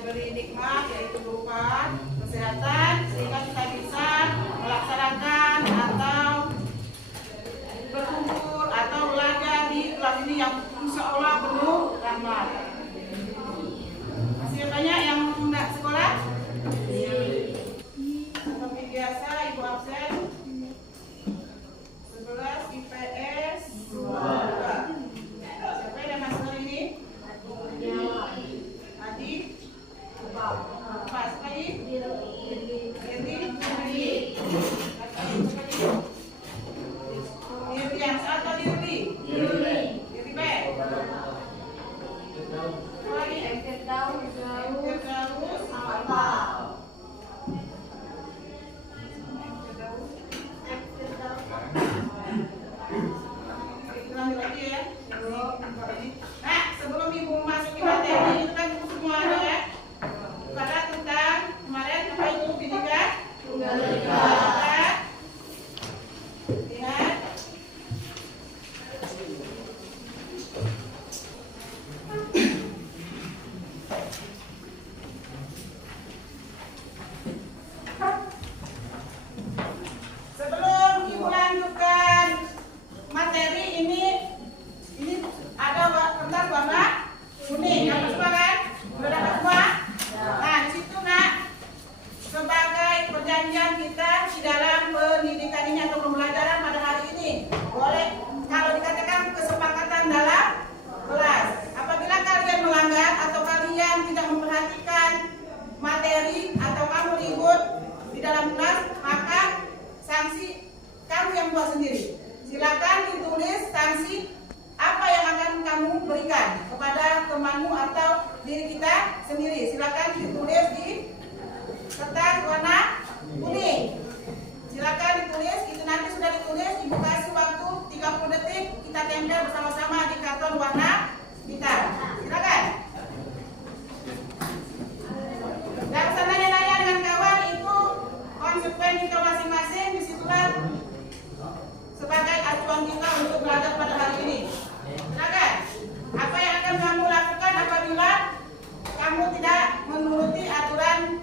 diberi nikmat yaitu berupa kesehatan sehingga kita bisa melaksanakan atau berkumpul atau belajar di kelas ini yang insya Allah penuh rahmat. Masih banyak yang tidak sekolah? Seperti biasa ibu absen 11 IPS 2. Siapa yang masuk hari ini? Adi? Pas lagi? Dirli yang satu Dirli? Dirli B? Apa lagi? Firdaus apa? Lagi ya. Nah, sebelum ibu masukin materi itu kan semua ada ya. Karena tentang kemarin apa itu Bhinneka Tunggal Ika. Lihat. Sebelum ibu lanjutkan materi ini ada kertas warna kuning, apa semua kan? Sudah dapat semua? Nah, di situ nak sebagai perjanjian kita di dalam pendidikan ini atau pembelajaran pada hari ini, boleh kalau dikatakan kesepakatan dalam kelas. Apabila kalian melanggar atau kalian tidak memperhatikan materi atau kamu ribut di dalam kelas, maka sanksi kamu yang buat sendiri. Silakan ditulis sanksi apa yang akan kamu berikan kepada temanmu atau diri kita sendiri. Silakan ditulis di kertas warna kuning. Silakan ditulis, itu nanti sudah ditulis, ibu kasih waktu 30 detik, kita tempel bersama-sama di karton warna hitam. Silakan. Dan sana nanya dengan kawan itu konsekuensi kita masing-masing, disitulah sebagai acuan kita untuk belajar pada hari ini. Silakan. Apa yang akan kamu lakukan apabila kamu tidak menuruti aturan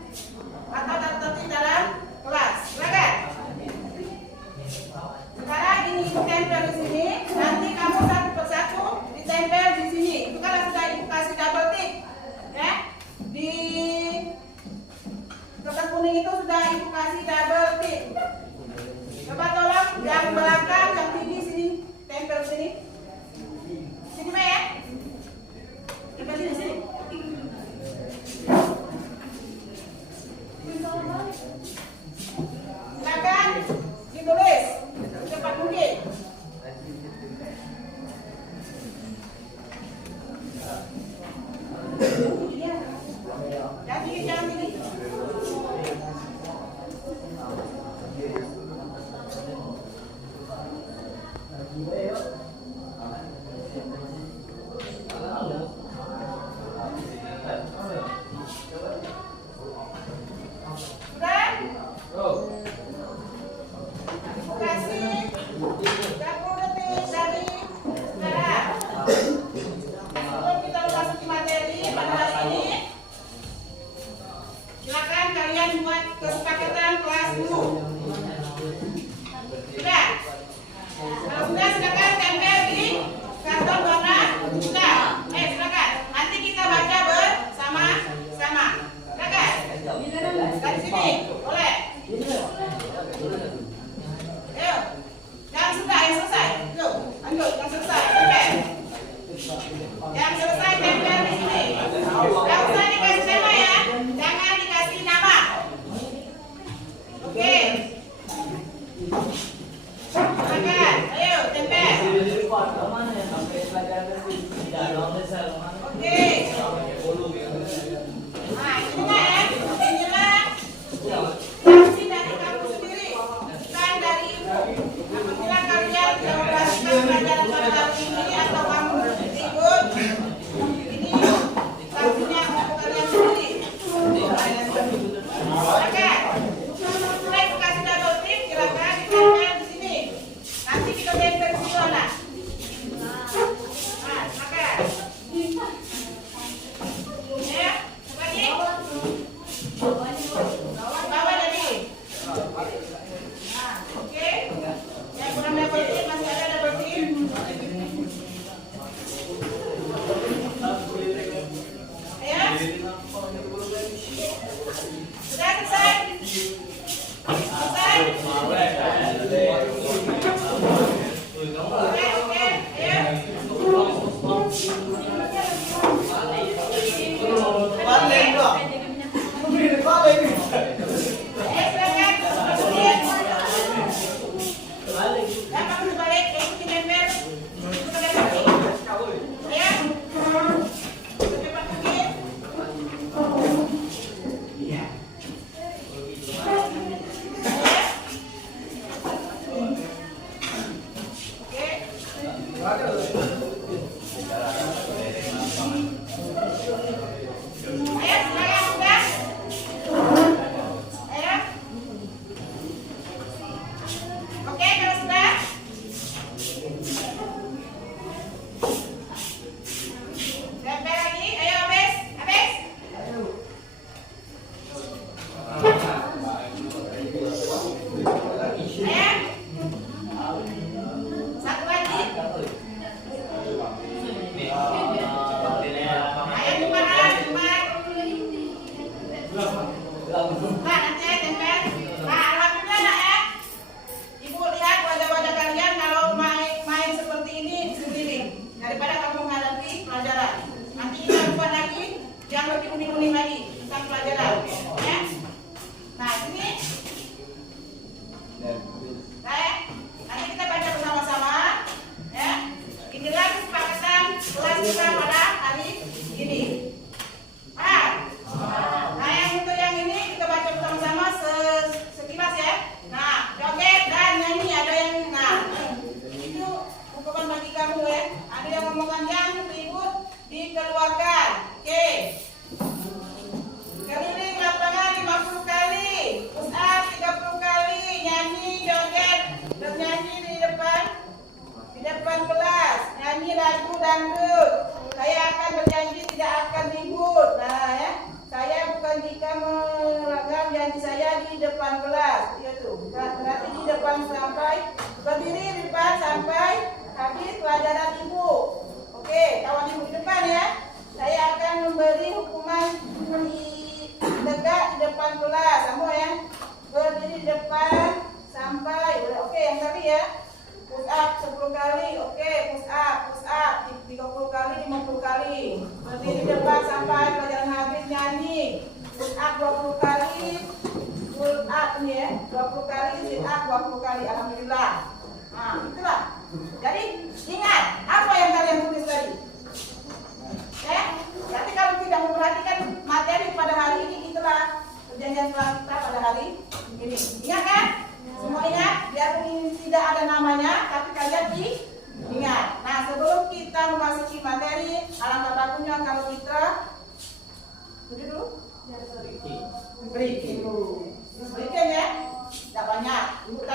atau tertib dalam kelas? Silakan. Sekarang ini ditempel di sini, nanti kamu satu persatu ditempel di sini. Itu kan sudah ibu kasih double tick, ya. Di kertas kuning itu sudah ibu kasih double tick. Coba tolong yang belakang, yang tinggi sini, tempel sini. Sini Pak ya. Tempel sini, sini. Silakan ditulis secepat mungkin. Jangan tinggi, jangan tinggi. Oke. Nah, ini kan inilah Sudah selesai? Selesai? Oke,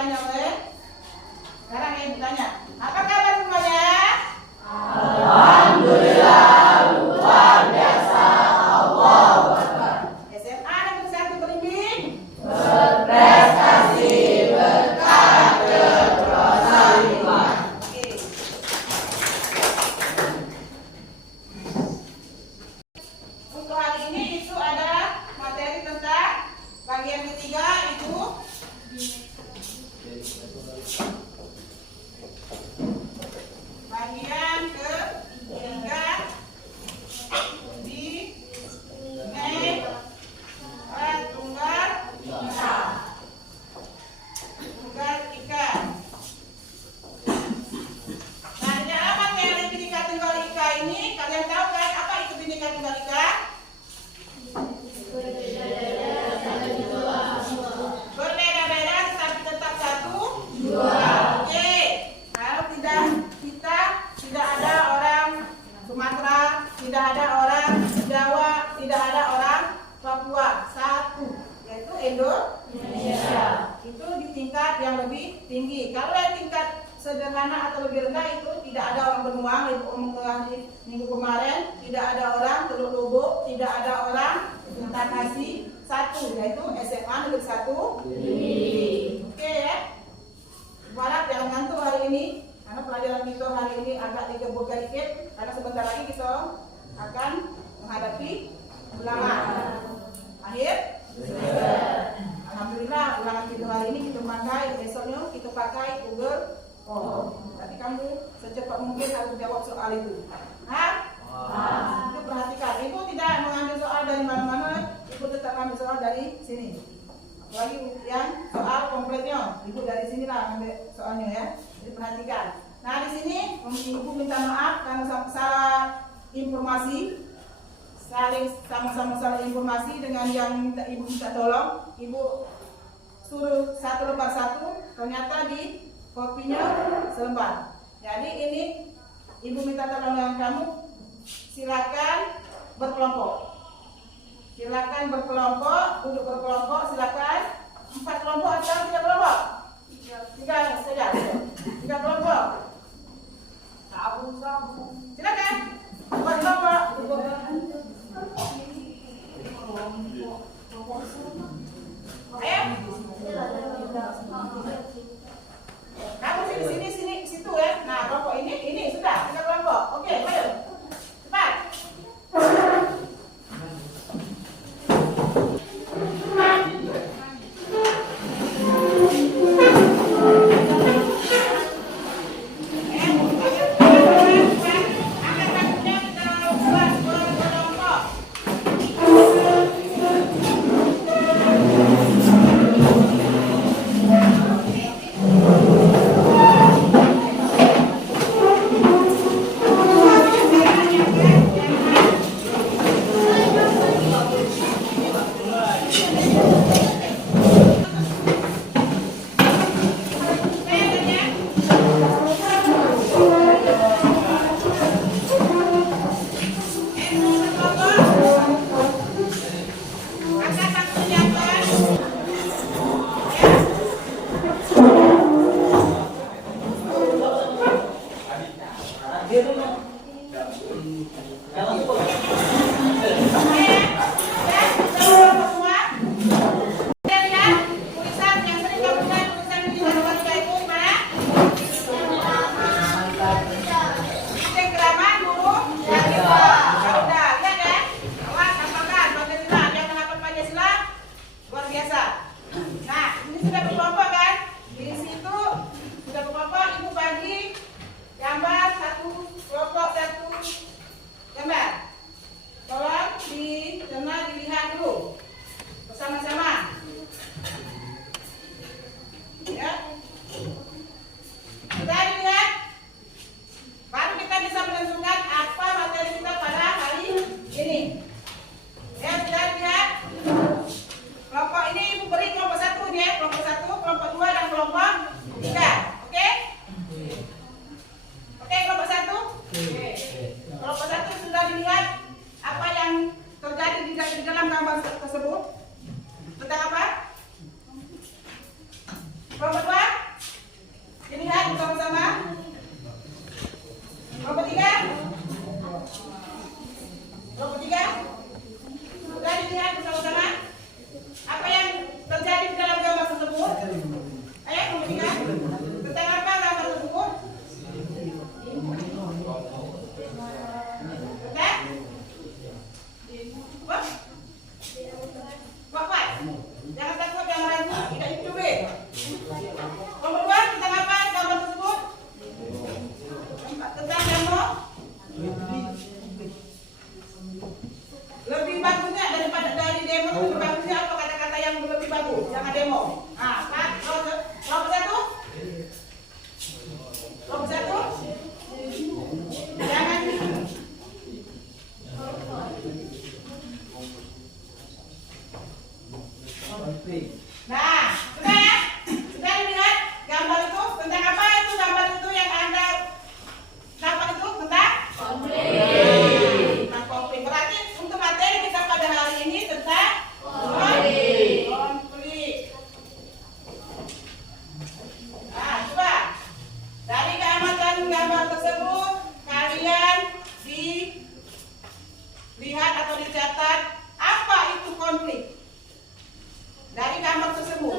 ayo. Sederhana atau lebih rendah itu tidak ada orang benuang, ibu omong telah di minggu kemarin, tidak ada orang teluk lubuk, tidak ada orang minta kasih satu, yaitu SMA Negeri 1. Oke ya. Harap jangan ngantuk hari ini, karena pelajaran kita hari ini agak digebuk sedikit, karena sebentar lagi kita akan menghadapi ulangan akhir kamu secepat mungkin harus jawab soal itu. Itu perhatikan. Ibu tidak mengambil soal dari mana-mana, ibu tetap ambil soal dari sini. Apalagi yang soal kompletnya, ibu dari sinilah ambil soalnya ya. Jadi perhatikan. Nah di sini ibu minta maaf karena salah informasi, sama-sama salah informasi dengan yang ibu minta tolong. Ibu suruh 1 lembar 1, ternyata di kopinya selembar. Jadi ini ibu minta tolong dengan kamu, silakan berkelompok. Silakan berkelompok, duduk berkelompok, silakan 4 kelompok atau 3 kelompok? 3 saja. 3 kelompok. Silakan berkelompok. Ayo. Kamu sini, situ ya. Nah, kelompok ini sudah 3 kelompok. Oke, ayo. Cepat. Lihat atau dicatat apa itu konflik dari gambar tersebut.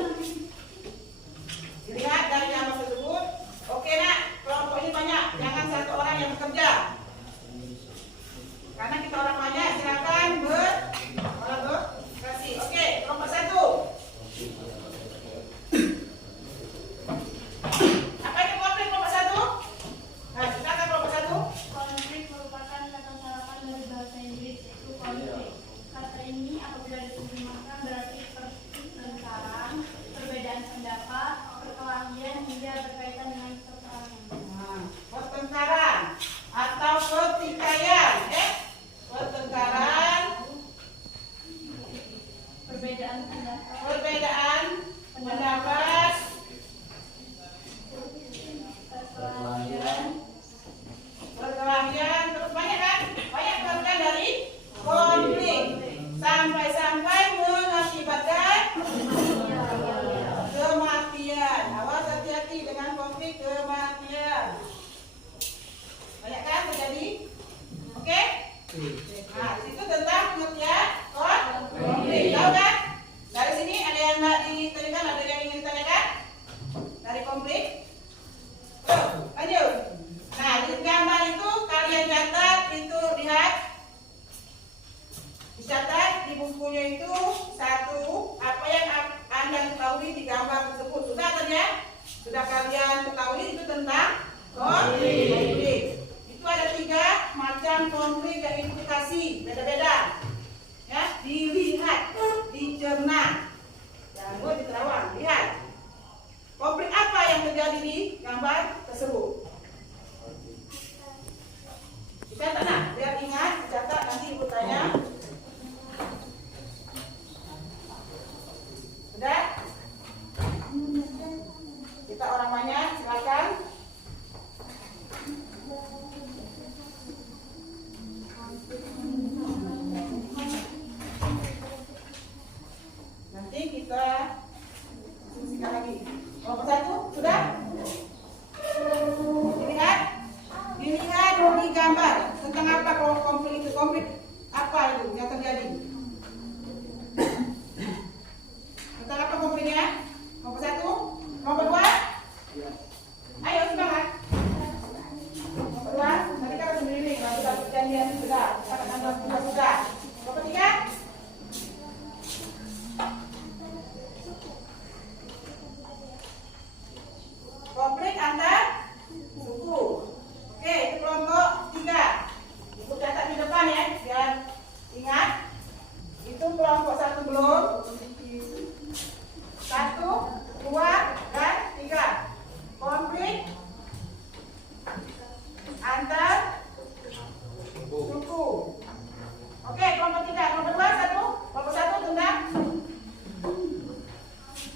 perbedaan pendapat, perkelahian, terus banyak kan? Banyak perkelahian dari konflik sampai mengakibatkan kematian. Awas hati-hati dengan konflik kematian. Banyak kan terjadi? Oke? Nah, situ tentang pengertian konflik. Tahu kan? Dari sini ada yang nggak ditanyakan, ada yang ingin ditanyakan dari konflik? Lanjut. Nah, di gambar itu kalian catat, itu lihat, dicatat di bukunya itu satu apa yang Anda ketahui di gambar tersebut. Sudah kan ya? Sudah kalian ketahui itu tentang konflik. Itu ada 3 macam konflik dan implikasi, beda-beda. Ya, dilihat, dicerna. Jangan lupa diterawang. Lihat. Konflik apa yang terjadi di gambar tersebut? Dicatat, nah, biar ingat, dicatat nanti ibu tanya. Sudah? Kita orang banyak, silakan. Nanti kita diskusikan lagi. Kelompok 1, sudah? Dilihat di gambar tentang apa konflik itu, konflik apa itu yang terjadi? Tentang apa konfliknya? Kelompok 1, kelompok 2? Ayo semangat. Kelompok 2, nanti kita sendiri, nanti kita perjanjian sudah, kita akan sudah. Kelompok 3? Konflik antar suku. Oke, itu kelompok 3. Ibu catat di depan ya, biar ingat. Itu kelompok 1 belum. 1, 2, dan 3. Konflik antar suku. Oke, kelompok 3. Kelompok 2, 1. Kelompok 1 tentang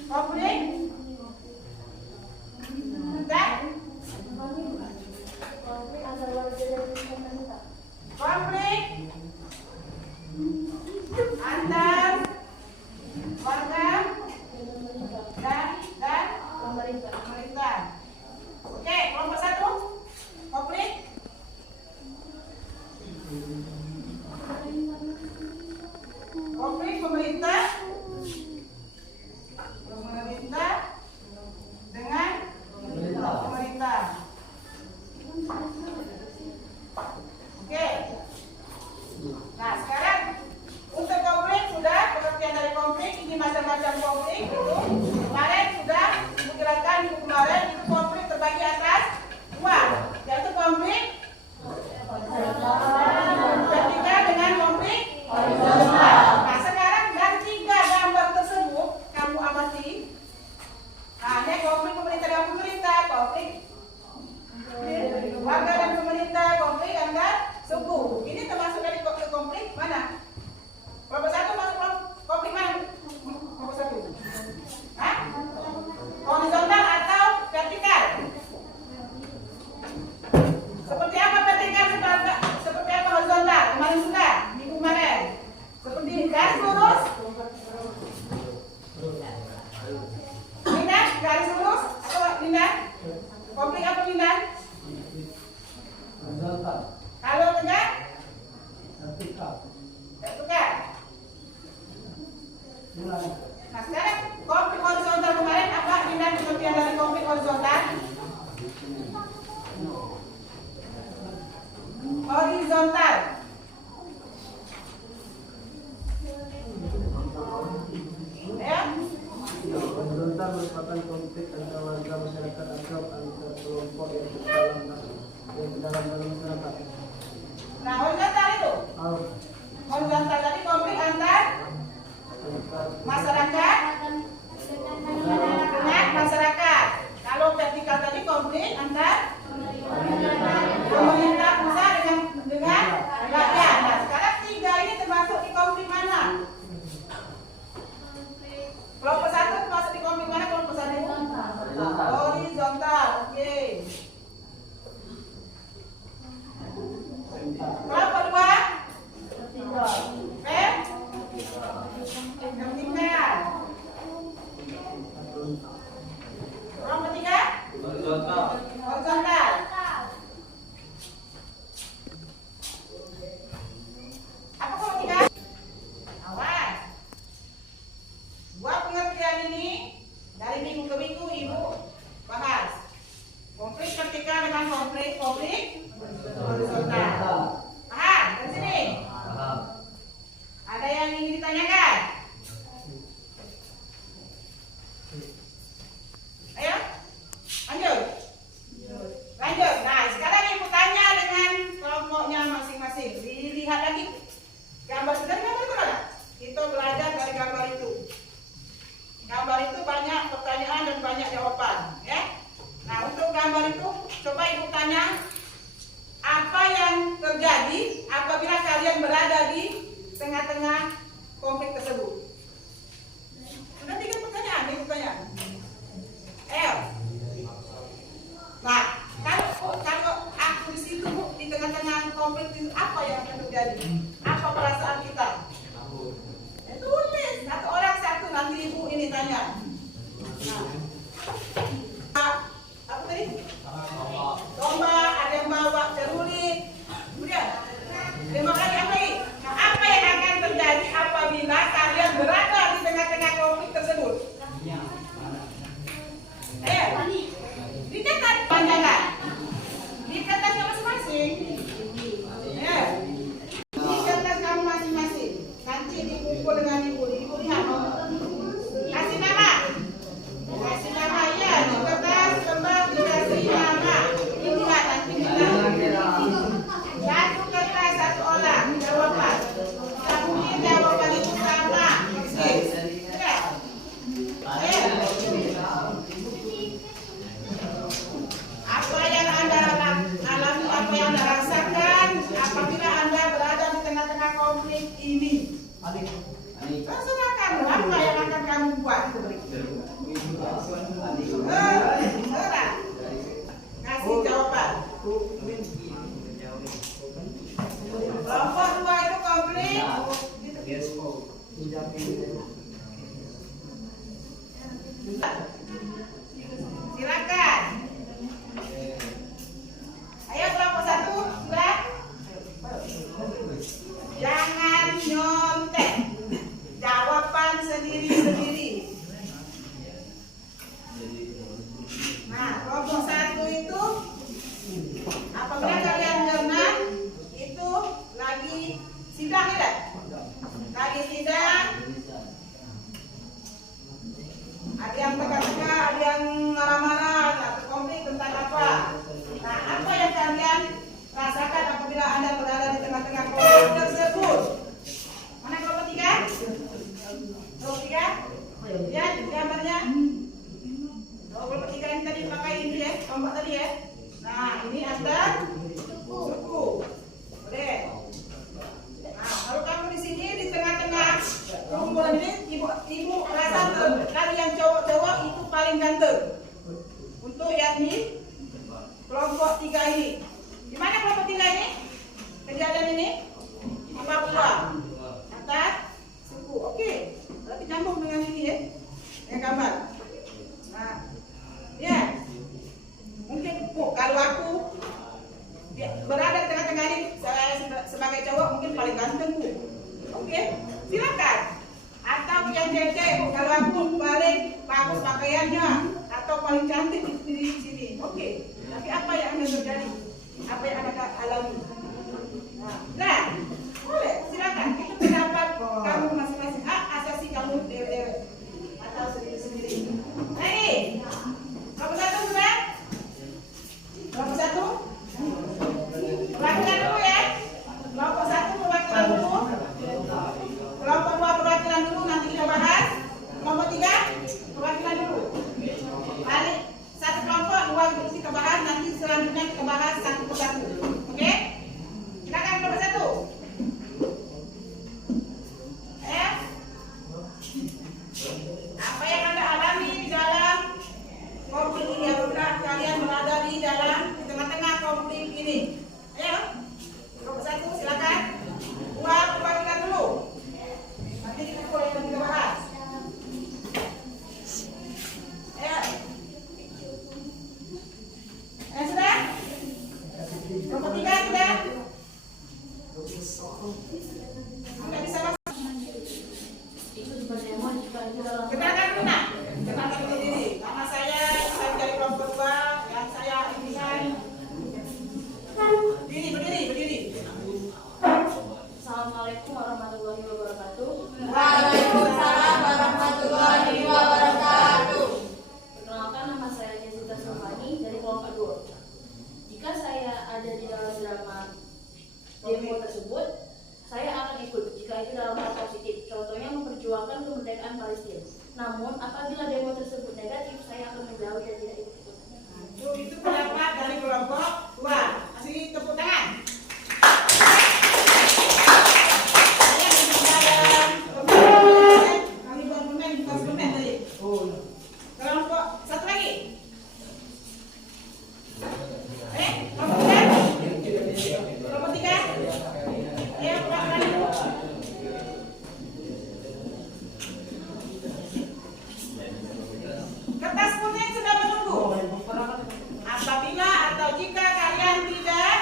konflik antar warga dan pemerintah. Oke, kelompok 1 konflik pemerintah dengan pemerintah. Oke. Nah, sekarang untuk konflik sudah pengertian dari konflik, ini macam-macam konflik itu. Kemarin sudah dijelaskan di kemarin itu konflik terbagi atas 2, yaitu konflik vertikal dengan konflik horizontal. Nah, sekarang dari 3 gambar tersebut kamu amati. Nah, ini konflik pemerintah dan pemerintah, konflik warga dan pemerintah, konflik antar suku. Ini termasuk dari konflik mana? Kelompok 1 masuk konflik mana? Kelompok 1. Hah? Horizontal atau vertikal? Seperti apa vertikal? Seperti apa horizontal? Kemarin sudah, minggu kemarin. Seperti garis lurus. Lindan, garis lurus atau lindan? Konflik apa lindan? Horizontal. Kalau tegak? Vertikal. Vertikal. Ulang. Nah, sekarang konflik horizontal kemarin apa lindan pengertian dari konflik horizontal? Horizontal. Ya? Horizontal merupakan konflik antara warga masyarakat atau antar kelompok yang ke dalam masyarakat. Nah, horizontal itu. Horizontal tadi konflik antar masyarakat dengan masyarakat. Kalau vertikal tadi konflik antar pemerintah pusat dengan rakyat. Nah, sekarang 3 ini termasuk di konflik mana? Yang ketiga. Kelompok ketiga. Horizontal. Apa kelompok ketiga? Awas. Dua pengertian ini dari minggu ke minggu Ibu bahas. Konflik vertikal dengan konflik horizontal. Paham? Dari sini. Ada yang ingin ditanyakan? Ayo, lanjut. Lanjut. Nah, sekarang Ibu tanya dengan kelompoknya masing-masing. Dilihat lagi gambar. Sudah gambar itu mana? Kita belajar dari gambar itu. Gambar itu banyak pertanyaan dan banyak jawaban, ya. Nah, untuk gambar itu coba Ibu tanya apa yang terjadi apabila kalian berada di tengah-tengah konflik tersebut. Sudah 3 pertanyaan, Ibu tanya. Ayo. Nah, kalau aku di situ Bu, di tengah-tengah konflik itu apa yang akan terjadi? Apa perasaan kita? Tulis satu orang satu, nanti Ibu ini tanya. Nah, apa tadi? Domba, ada yang bawa cerulit. Kemudian, terima kasih apa lagi? Nah, apa yang akan terjadi apabila kalian berada di tengah-tengah konflik tersebut? Dicatat panjangan. Dicatat masing-masing. Ya. Dicatat kamu masing-masing. Nanti dikumpul dengan Ibu. Ibu lihat. Kasih nama. Kasih nama ya. Di kertas kembang dikasih nama. Ini lihat nanti kita. Satu kertas satu orang jawaban. Mungkin jawaban itu sama. Apa yang Anda alami, apa yang Anda rasakan apabila Anda berada di tengah-tengah konflik ini? Rasakan apa yang akan kamu buat? Kasih jawaban. Kelompok 2 itu konflik. Silakan. Ayo kelompok 1 sudah. Jangan nyontek. Jawaban sendiri-sendiri. Nah, kelompok 1 itu apabila kalian berenang itu lagi sidang tidak? Lagi sidang. Ada yang teka-teka, ada yang marah-marah, atau konflik tentang apa? Nah, apa yang kalian rasakan apabila Anda berada di tengah-tengah konflik tersebut? Mana kelompok 3? Kelompok 3? Lihat gambarnya. Kelompok 3 ini tadi pakai ini ya, kelompok tadi ya. Nah, ini Anda suku. Boleh. Nah, kalau kamu di sini di tengah-tengah kerumunan ini, ibu rasa kalian cowok-cowok itu paling ganteng. Untuk yakni kelompok 3 ini. Di mana kelompok 3 ini? Kejadian ini? Di Papua. Atas suku. Oke. Berarti nyambung dengan ini ya. Yang gambar. Nah, ya. Mungkin kalau aku berada di tengah-tengah ini, saya sebagai cowok mungkin paling ganteng Bu. Oke, silakan. Atau yang cewek, kalau aku paling bagus pakaiannya atau paling cantik di sini. Oke. Tapi apa yang akan terjadi? Apa yang akan alami? Nah, boleh silakan. Itu pendapat kamu masing-masing. Asasi kamu dewe-dewe atau sendiri-sendiri. Lagi. Kelompok 1 sudah? Kelompok 1? Perwakilan dulu ya. Kelompok 1 perwakilan dulu. Kelompok 2 perwakilan dulu, nanti kita bahas. Kelompok 3 perwakilan dulu. Balik satu kelompok, 2 kita bahas, nanti selanjutnya kita bahas satu persatu. Oke? Silakan kelompok 1. Apa yang Anda alami di dalam konflik ini? Apabila kalian berada di tengah-tengah konflik ini? Ayo, kelompok 1 silakan. 2 perwakilan dulu. Nanti kita mulai demo jika itu dalam Kenalkan dulu nak. Kenalkan dulu diri. Nama saya dari kelompok 2 yang saya inginkan. Berdiri. Assalamualaikum warahmatullahi wabarakatuh. Waalaikumsalam warahmatullahi wabarakatuh. Perkenalkan, nama saya Jessica Silvani dari kelompok 2. Jika saya ada di dalam drama demo tersebut, saya akan ikut jika itu dalam hal positif. Contohnya memperjuangkan kemerdekaan Palestina. Namun apabila demo tersebut negatif, saya akan menjauh dan tidak ikut. Itu pendapat dari kelompok 2. Kasih tepuk tangan. Saya berbicara dalam kami buat permen, bukan permen tadi. Kelompok satu lagi. Kelompok 3. Kelompok 3. Ayo, berapa dulu? Kertas kuning sudah menunggu. Apabila atau jika kalian tidak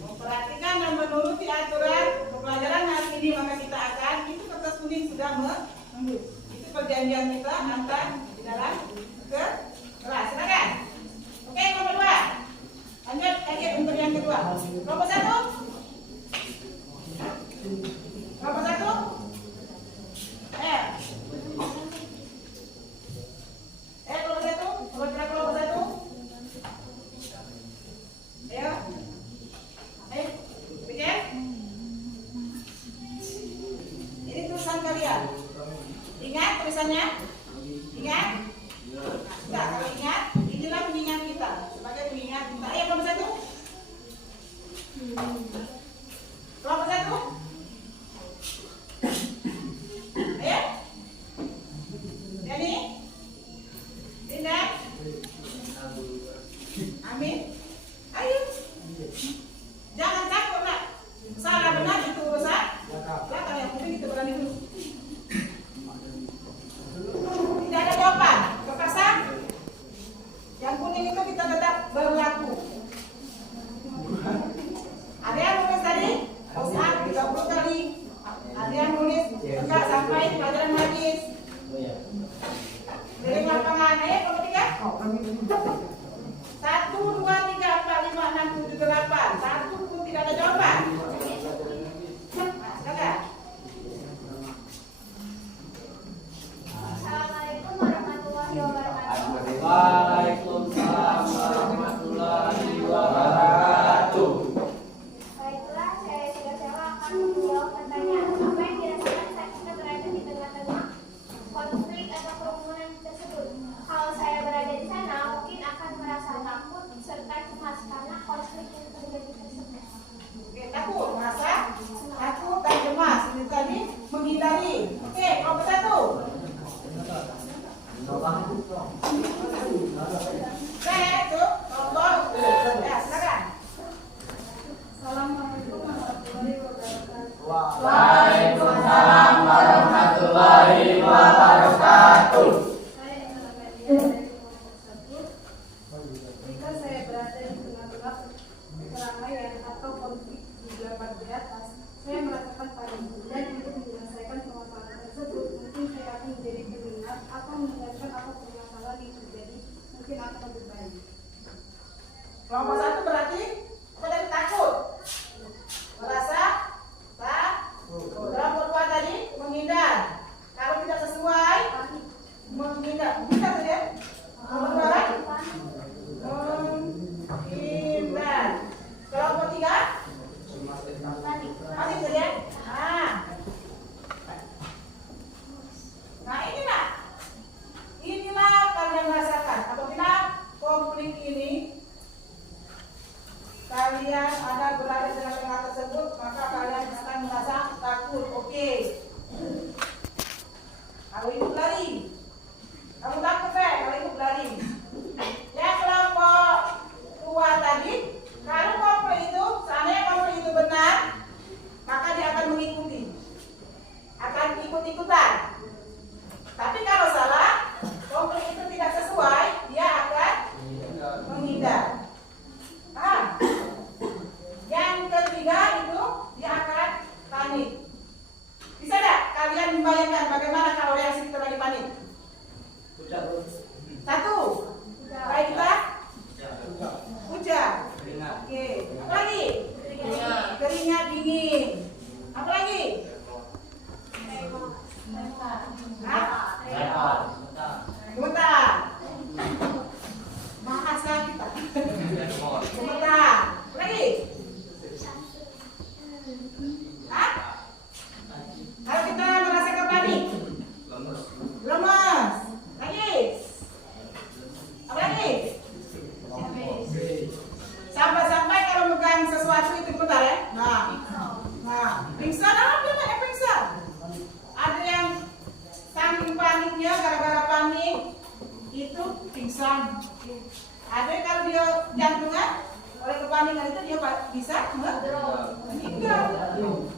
memperhatikan dan menuruti aturan pembelajaran hari ini, maka kita akan, itu kertas kuning sudah menunggu. Itu perjanjian kita antar di dalam kelas. Silakan. Oke, kelompok 2. Lanjut untuk yang kedua. Kelompok 1. Kelompok 1. Kelompok 1. Kelompok 1. Ayo. Pikir. Ini tulisan kalian. Ingat tulisannya? Ingat? Enggak, kalau ingat, inilah pengingat kita. Sebagai pengingat kita. Ayo, kelompok 1. Kelompok 1. Ayo. Yani? Linda? Amin. Ayo. Jangan takut nak. Salah benar itu urusan belakang, yang penting kita berani dulu. Tidak ada jawaban. Terpaksa. Yang kuning itu kita tetap berlaku. Ada yang nulis tadi? Ustaz 30 kali. Ada yang nulis enggak sampai pelajaran habis. Dari lapangan. Ayo, kelompok 3. 1, 2, 3, 4, 5, 6, 7, 8. 1 pun tidak ada jawaban. Nah, silakan. Assalamualaikum warahmatullahi wabarakatuh. Waalaikumsalam warahmatullahi wabarakatuh. Baiklah, saya akan menjawab pertanyaan. Apa yang dirasakan saat kita berada di tengah-tengah konflik atau kerumunan tersebut? Kalau saya berada di sana, mungkin akan merasa takut serta cemas karena konflik yang terjadi tersebut. Oke, takut, merasa takut dan cemas. Ini tadi menghindari. Oke, kelompok 1. Saya itu kelompok. Ya, silakan. Assalamualaikum warahmatullahi wabarakatuh. Waalaikumsalam warahmatullahi wabarakatuh. Saya adalah bagian dari kelompok tersebut. Jika saya berada di tengah-tengah keramaian atau konflik di gambar di atas, saya merasakan paling dan untuk menyelesaikan permasalahan tersebut, mungkin saya akan menjadi pendengar atau mendengarkan apa permasalahan yang terjadi, mungkin akan lebih baik. Kelompok 1 berarti apa tadi? Takut. Merasa takut. Kelompok 2 tadi menghindar. Kalau tidak sesuai, menghindar. Menghindar saja. Kelompok 2 menghindar. Kelompok 3 masih saja. Nah inilah kalian rasakan apabila konflik ini kalian ada berada di tengah-tengah tersebut, maka kalian akan merasa takut. Oke. Kalau ibu lari, kamu takut kalau ibu lari. Ya, kelompok 2 tadi, kalau kelompok itu, seandainya kelompok itu benar, maka dia akan mengikuti, akan ikut-ikutan. Tapi kalau salah, kelompok itu tidak sesuai, dia akan menghindar. Yang ketiga itu dia akan panik. Bisa tidak kalian membayangkan bagaimana panik? Satu. Baik kita. Hujan. Oke. Apa lagi? Keringat dingin. Apa lagi? Hah? Gemetar. Bahasa kita. Gemetar. Apa lagi? Hah? Kalau kita merasakan panik. Lemas. Lagi. Apa lagi? Sampai-sampai kalau megang sesuatu itu bentar ya. Nah, pingsan apa namanya pingsan? Ada yang saking paniknya gara-gara panik itu pingsan. Ada yang kalau dia jantungan oleh kepanikan itu dia bisa meninggal.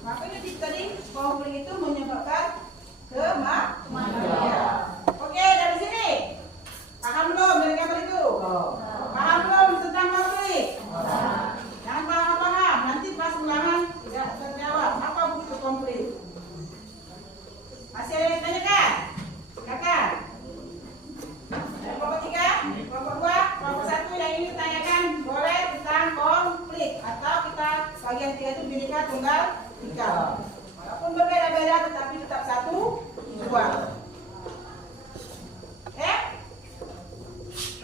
Makanya tadi konflik itu menyebabkan kematian. Oke, dari sini paham belum dari gambar itu? Paham belum tentang konflik? Jangan paham-paham, nanti pas ulangan tidak terjawab. Apa begitu konflik? Masih ada yang tanyakan? Silakan. Ada kelompok 3, kelompok 2, kelompok 1 yang ini ditanyakan boleh tentang konflik atau kita bagian 3 itu Bhinneka Tunggal Ika. Walaupun berbeda-beda tetapi tetap satu dua.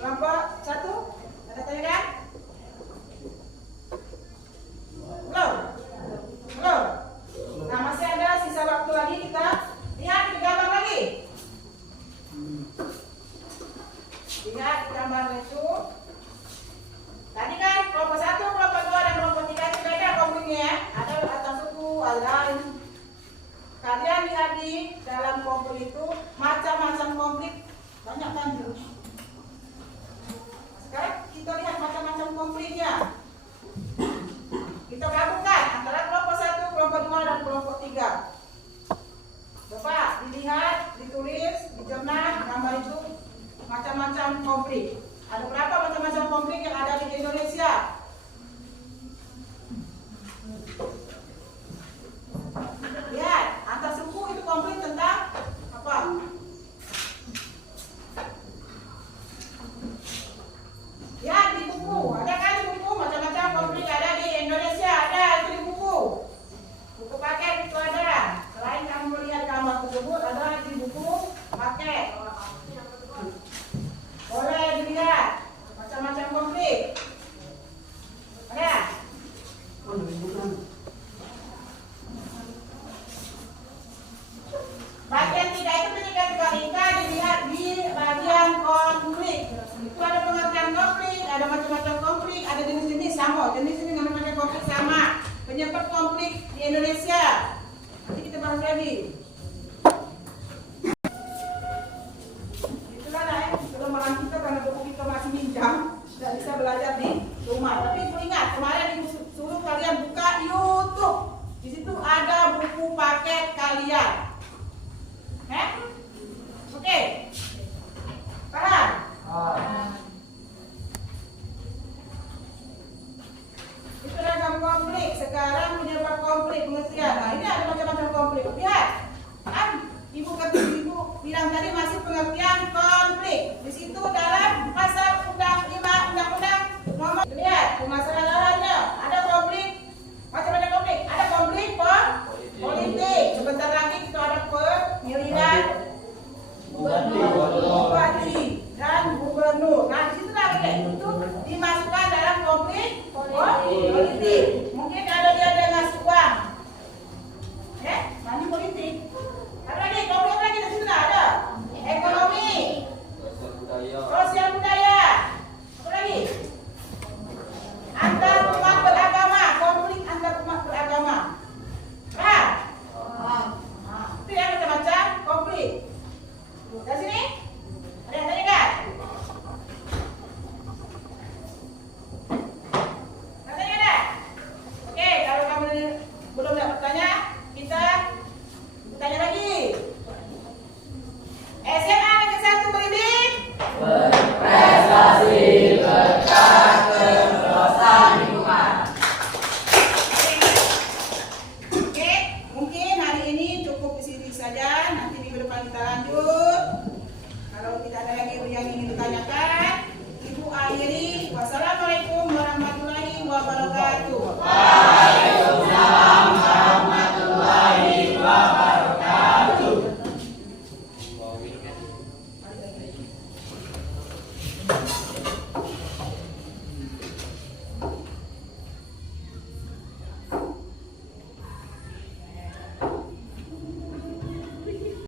Kelompok 1 ada tanyakan? Belum? Nah, masih ada sisa waktu lagi, kita lihat di gambar lagi. Lihat di gambar itu. Tadi kan kelompok 1, kelompok 2 dan kelompok 3 itu beda konfliknya ya. Ada antar suku, ada lain. Kalian lihat di dalam konflik itu macam-macam konflik, banyak kan? Sekarang kita lihat macam-macam konfliknya. Kita gabungkan antara kelompok 1, kelompok 2 dan kelompok 3. Coba dilihat, ditulis, dicerna gambar itu macam-macam konflik. Ada berapa macam-macam konflik yang ada di Indonesia? Lihat, antar suku itu konflik tentang apa? Ya, di buku. Ada kan di buku macam-macam konflik ada di Indonesia, ada itu di buku. Buku paket itu ada. Selain kamu melihat gambar tersebut, ada di buku paket. Boleh dilihat macam-macam konflik. Ada? Bagian 3 itu Bhinneka Tunggal Ika dilihat di bagian konflik. Itu ada pengertian konflik, ada macam-macam konflik, ada jenis-jenis sama. Jenis ini namanya konflik sama. Penyebab konflik di Indonesia. Nanti kita bahas lagi. Itulah lah ya, kelemahan kita karena buku kita masih minjam, tidak bisa belajar di rumah. Tapi ingat, kemarin disuruh kalian buka YouTube. Di situ ada buku paket kalian. Oke. Paham? Itu ragam konflik. Sekarang penyebab konflik pengertian. Nah, ini ada macam-macam konflik. Lihat. Kan Ibu bilang tadi masih pengertian konflik. Di situ dalam pasal Undang-Undang